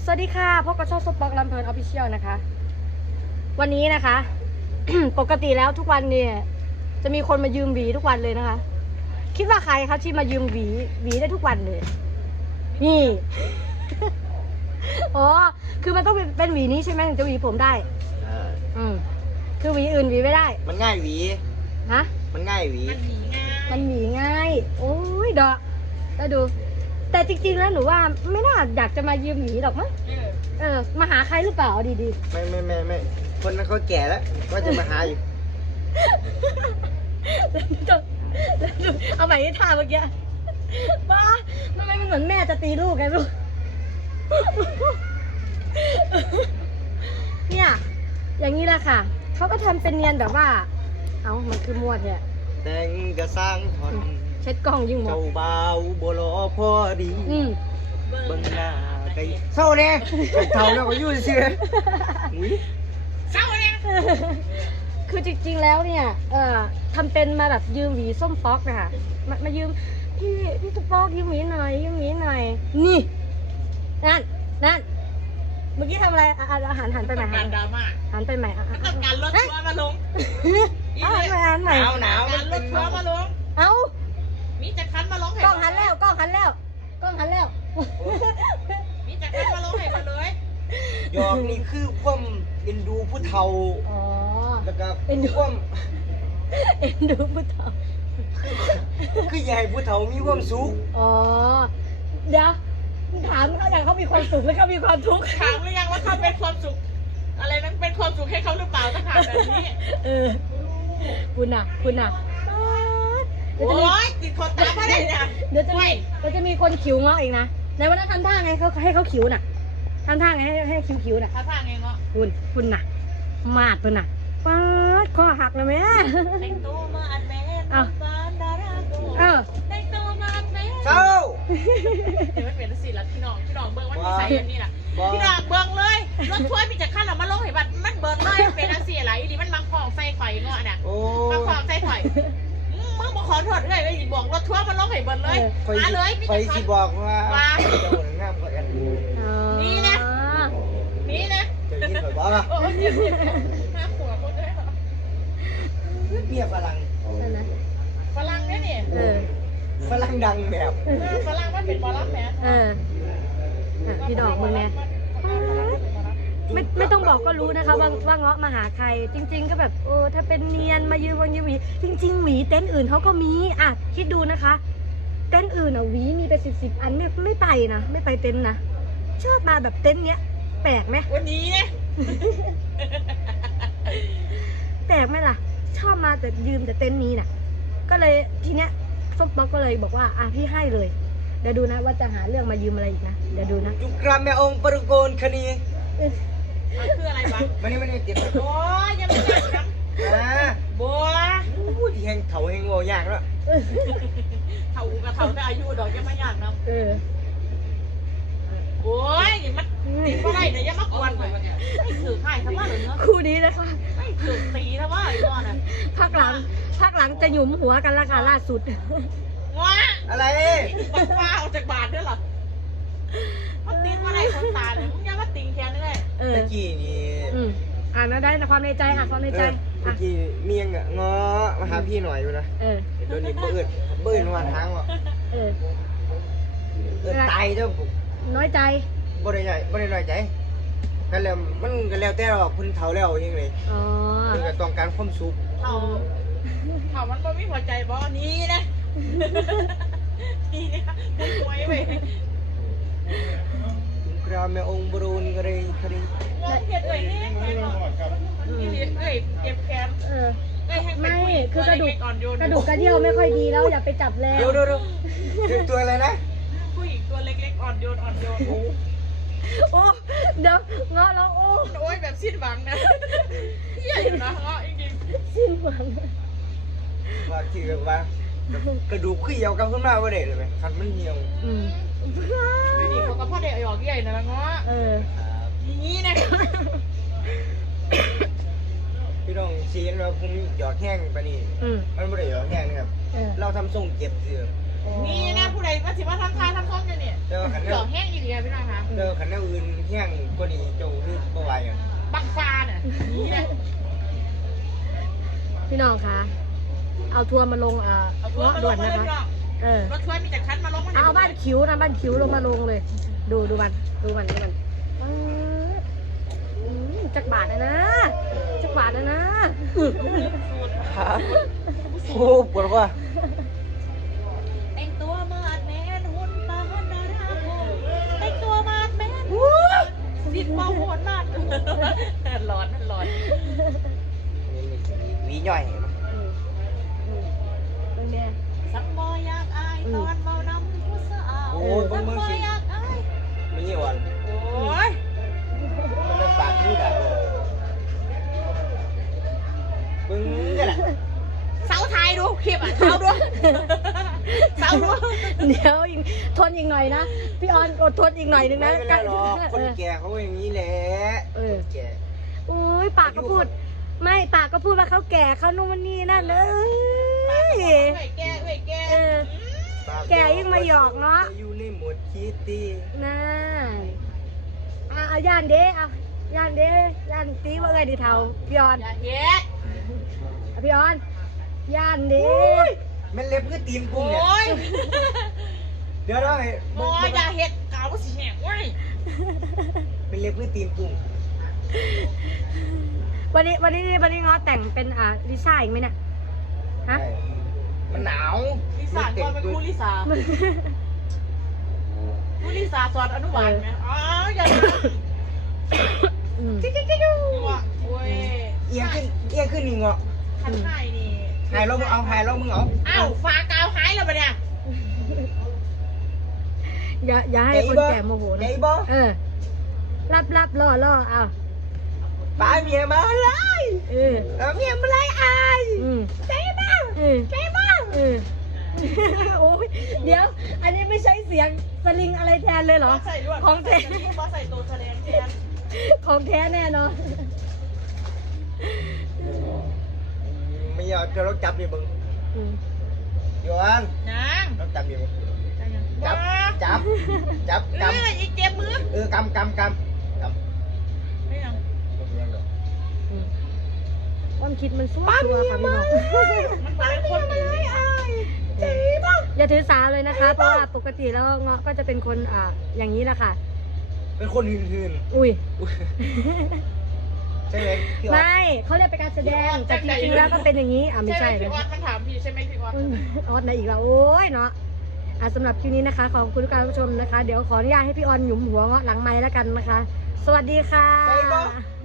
สวัสดีค่ะพบกับช่องสป็อกลำเพลินออฟฟิเชียลนะคะ วันนี้นะคะ ปกติแล้วทุกวันเนี่ยจะมีคนมายืมหวีทุกวันเลยนะคะ คิดว่าใครครับที่มายืมหวีได้ทุกวันเลย นี่ อ๋อคือมันต้องเป็นหวีนี้ใช่ไหมถึงจะหวีผมได้คือหวีอื่นหวีไม่ได้มันง่ายหวีฮะมันง่ายหวีมันหวีง่ายโอ้ยดอกแล้วดูแต่จริงๆแล้วหนูว่าไม่น่าอยากจะมายืมหวีหรอกมั้งมาหาใครหรือเปล่าดีๆไม่คนนั้นเขาแก่แล้วก็จะมาหาอยู่เอาใหม่ที่ท่าเมื่อกี้บ้าทำไมมันเหมือนแม่จะตีลูกไงลูกเนี่ยอย่างนี้แหละค่ะเขาก็ทำเป็นเนียนแบบว่ามันคือมวดเนี่ยแต่งกระสร้างทอนเช็ดกล้องยิ่งหมดเจ้าบ่าวบัวลอพอดีเบิ่งหน้าไก่เศร้าเนี่ยเท่าแล้วก็ยุ่งเสียเศร้าเนี่ยคือจริงๆแล้วเนี่ยทำเป็นมาแบบยืมหวีส้มป๊อกนะคะมายืมพี่สป๊อกยืมหวีหน่อยนี่นั่นเมื่อกี้ทำอะไรอาหารหันไปใหม่การดราม่าหันไปใหม่ต้องการรถทัวร์มาลงหันใหม่หนาวการรถทัวร์มาลงมีจะคันมาลงให้กล้องหันแล้วมีจะคันมาลงให้มาเลยยอกนี่คือความเอ็นดูผู้เฒ่าแล้วก็เอ็นดูผู้เฒ่าคือใหญ่ผู้เฒ่ามีความสุขเดี๋ยวถามเขาอย่างเขามีความสุขแล้วเขามีความทุกข์ถามหรือยังว่าเขาเป็นความสุขอะไรนั้นเป็นความสุขให้เขาหรือเปล่าถ้าถามแบบนี้คุณน่ะโอ้ยติดคนตาไม่ได้เนี่ยเดี๋ยวจะมีคนขิวเงาะอีกนะในวันนั้นทำท่าไงเขาให้เขาขิวน่ะทำท่าไงให้ขิวน่ะทำท่าไงเงาะคุณน่ะมาดคุณน่ะป๊าดคอหักเลยไหมแต่งตัวมาอัดแม่บ้านดาราโกแต่งตัวมาอัดแม่เจ้าเดี๋ยวไม่เป็นสิละพี่น้องเบิ้งว่านิสัยแบบนี้น่ะพี่น้องเบิ้งเลยรถทัวร์มีจะขั้นออกมาลงเห็นบัดมันเบิ้งเลยเป็นอาเซียอะไรนี่มันมังคองใส่ข่อยเงาะน่ะมังคองใส่ข่อยมึงบอกขอโทษเลยไม่บอกรถทัวร์มันลงให้เบิ้งเลยมาเลยพี่จะขั้นบอกว่าเจ้าหน้างามกว่ากันนี่นะจะยินแบบว่าห้าขวบก็ได้หรอเมียฝรั่งเนี่ยฝรั่งดังแบบฝรั่งมันเป็นบอลลัมแมนพี่ดอกมึงเนี่ยไม่ต้องบอกก็รู้นะคะว่าเงาะมาหาใครจริงๆก็แบบถ้าเป็นเนียนมายืมหวีจริงๆหวีเต็นท์อื่นเขาก็มีคิดดูนะคะเต็นท์อื่นหวีมีไป10อันไม่ไปนะไม่ไปเต็นท์นะชอบมาแบบเต็นท์เนี้ยแปลกไหมวันนี้เนี่ยแปลกไหมล่ะชอบมาแต่ยืมแต่เต็นท์นี้น่ะก็เลยทีเนี้ยส้มป๊อกก็เลยบอกว่าพี่ให้เลยเดี๋ยวดูนะว่าจะหาเรื่องมายืมอะไรอีกนะเดี๋ยวดูนะจุกราแม่องค์ปรุโกนคณีคืออะไรบ้างมันนี่เจ็บโอ้ยยังไม่จัดนะบัวที่แห้งเถาแห้งงอยากแล้วเถากับเถาแต่อายุดอกยังไม่ยากนะโอ้ยมันตีก็ได้เนี่ยยังมากวนเลยไม่ถือไข่ทำว่าหรือเนาะคู่นี้นะคะไม่ถือตีทำว่าอีกน่ะพักหลังจะหยุมหัวกันละค่ะล่าสุดว้าอะไรฟ้าออกจากบาทด้วยหรอมันตีมาได้คนตาเลยมึงยังมาตีแค่นี้เลยเมื่อกี้นี่นะได้ความในใจความในใจเมื่อกี้เมียงงอมาหาพี่หน่อยอยู่นะโดนนี่เบื่อมาทางว่ะตายเจ้าน้อยใจบ่ได้น้อยใจกันแล้วมันกันแล้วแต่เราพื้นเถาแล้วยังไงมันก็ต้องการความสุขเถามันก็ไม่พอใจบ่นี้นะนี่เนี่ยคุณสวยไปกราแม่องค์บรูนกระไรคดีงงเห็ดเลยนี่เก็บแคมไม่คือกระดูกกระเดี่ยวไม่ค่อยดีแล้วอย่าไปจับแล้วเดี๋ยวตัวอะไรนะผู้หญิงตัวเล็กๆอ่อนโยนโอ้เดี๋ยวเงาะร้องโอ้ยแบบสิ้นหวังนะใหญ่นะเงาะจริงๆสิ้นหวังว่าที่แบบว่ากระดูกขี้เหี่ยวกันขึ้นมาว่าเด็ดเลยไหมคันมันเหี่ยวนี่เขาก็พ่อเด็กหยอกใหญ่นะเงาะนี่นะพี่น้องเชียนเราคงหยอดแห้งไปนี่มันไม่ได้หยอดแห้งนะครับเราทำทรงเก็บเสือนี่นะผู้ใดมาสิมาทำทายทำซ้อมกันเนี่ยเจอขันเกแนลืวอแห้งอีกแล้วพี่น้องคะเจอขันแนวอื่นแห้งก็ดีเจ้าคือบ่ไหวอ่ะบังฟาเนี่ยนี่นะพี่น้องคะเอาทัวร์มาลงเอาตัวเงาะมาลด่วงนมานะเลยคะพี่น้องเออรถช่วยมีแต่คันมาลงมาเอาบ้านคิ้วนะบ้านคิ้วลงมาลงเลย ดูมันจักบาทนะจักบาทนะโอ้ปวดว่าแต่งตัวมาดแมนหุ่นตาหุ่นดาราโมแต่งตัวมาดแมนสิบเบาโหดมากร้อนมันร้อนวีย่อยเป็นไงสักบอยอยากอายตอนเมานำผู้สาวโอ้ยสักเบิ่งบอสิยอยากอายไม่ยี่วันโอ้ยมันเป็นปากนี่ด่าเบิ่งกันแหละเสาไทยดูคลิปอ่ะเสาดูเสาดูเดี๋ยวอีกทนอีกหน่อยนะพี่ออนอดทนอีกหน่อยนึงไม่นะเป็นไรหรอกคนแก่เขาอย่างนี้แหละแก่อุ้ยปากก็พูด ไม่ปากก็พูดว่าเขาแก่เขานู่นนี่นั่นเลยแก่แก่เออ แกยิ่งมาหยอกเนาะอยู่ในหมดคิดตีน่าเอาย่านเด้เอาย่านเด้ย่านตีว่าไงดีเทาพี่ออนอย่าเฮ็ดพี่ออนย่านเด้มันเล็บคือตีนกุ้งโอ้เนี่ยยเดี๋ยวได้โอ้ยอย่าเฮ็ดกาวสิแหงเว้ยเป็นเล็บคือตีนกุ้งวันนี้ง้อแต่งเป็นลิซ่าอีกไหมเนี่ยฮะมันหนาวลิซ่าก่อนเป็นครูลิซ่าครูลิซ่าสอนอนุบาลไหมอ๋ออย่าอืมว่ะโอ้ยเอียงขึ้นนี่เงาะคันไห้นี่หายแล้วมึงเอาหายแล้วมึงเอาอ้าวฟ้ากาวหายแล้วปะเนี่ยอย่าให้คนแก่โมโหไงนะบ่เออรับล่อเอาป้าเมียมาเลยเออเมียมาเลยอายอืมใจบ้าเออใจบ้าเออโอ้ยเดี๋ยว อันนี้ไม่ใช่เสียงสลิงอะไรแทนเลยเหรอใส่ด้วยของแท้บอใส่ตัวแสดงแทนของแท้แน่นอนไม่เอาจะเราจับดิมึงอืมโยอันนางเราจับดิมึงจับจับกอีกเจ็บมือำกำไม่ยังอืมความคิดมันสู้ตัวค่ะพี่น้องมันมาเป็นคนเลยอย่าถือสาเลยนะคะ เพราะว่าปกติแล้วเงาะก็จะเป็นคนอย่างนี้แหละค่ะเป็นคนหืนอุ้ยๆใช่ไหมพี่อ๋อไม่เขาเรียกเป็นการแสดงแต่จริงๆแล้วก็เป็นอย่างนี้ไม่ใช่ใช่ไหมเลยพี่ออสมันถามพี่ใช่ไหมพี่ออสออสไหนอีกแล้วโอ้ยเนาะสำหรับคลิปนี้นะคะขอบคุณทุกการรับชมนะคะ เดี๋ยวขออนุญาตให้พี่ออนหยุมหัวเงาะหลังไม้แล้วกันนะคะ สวัสดีค่ะ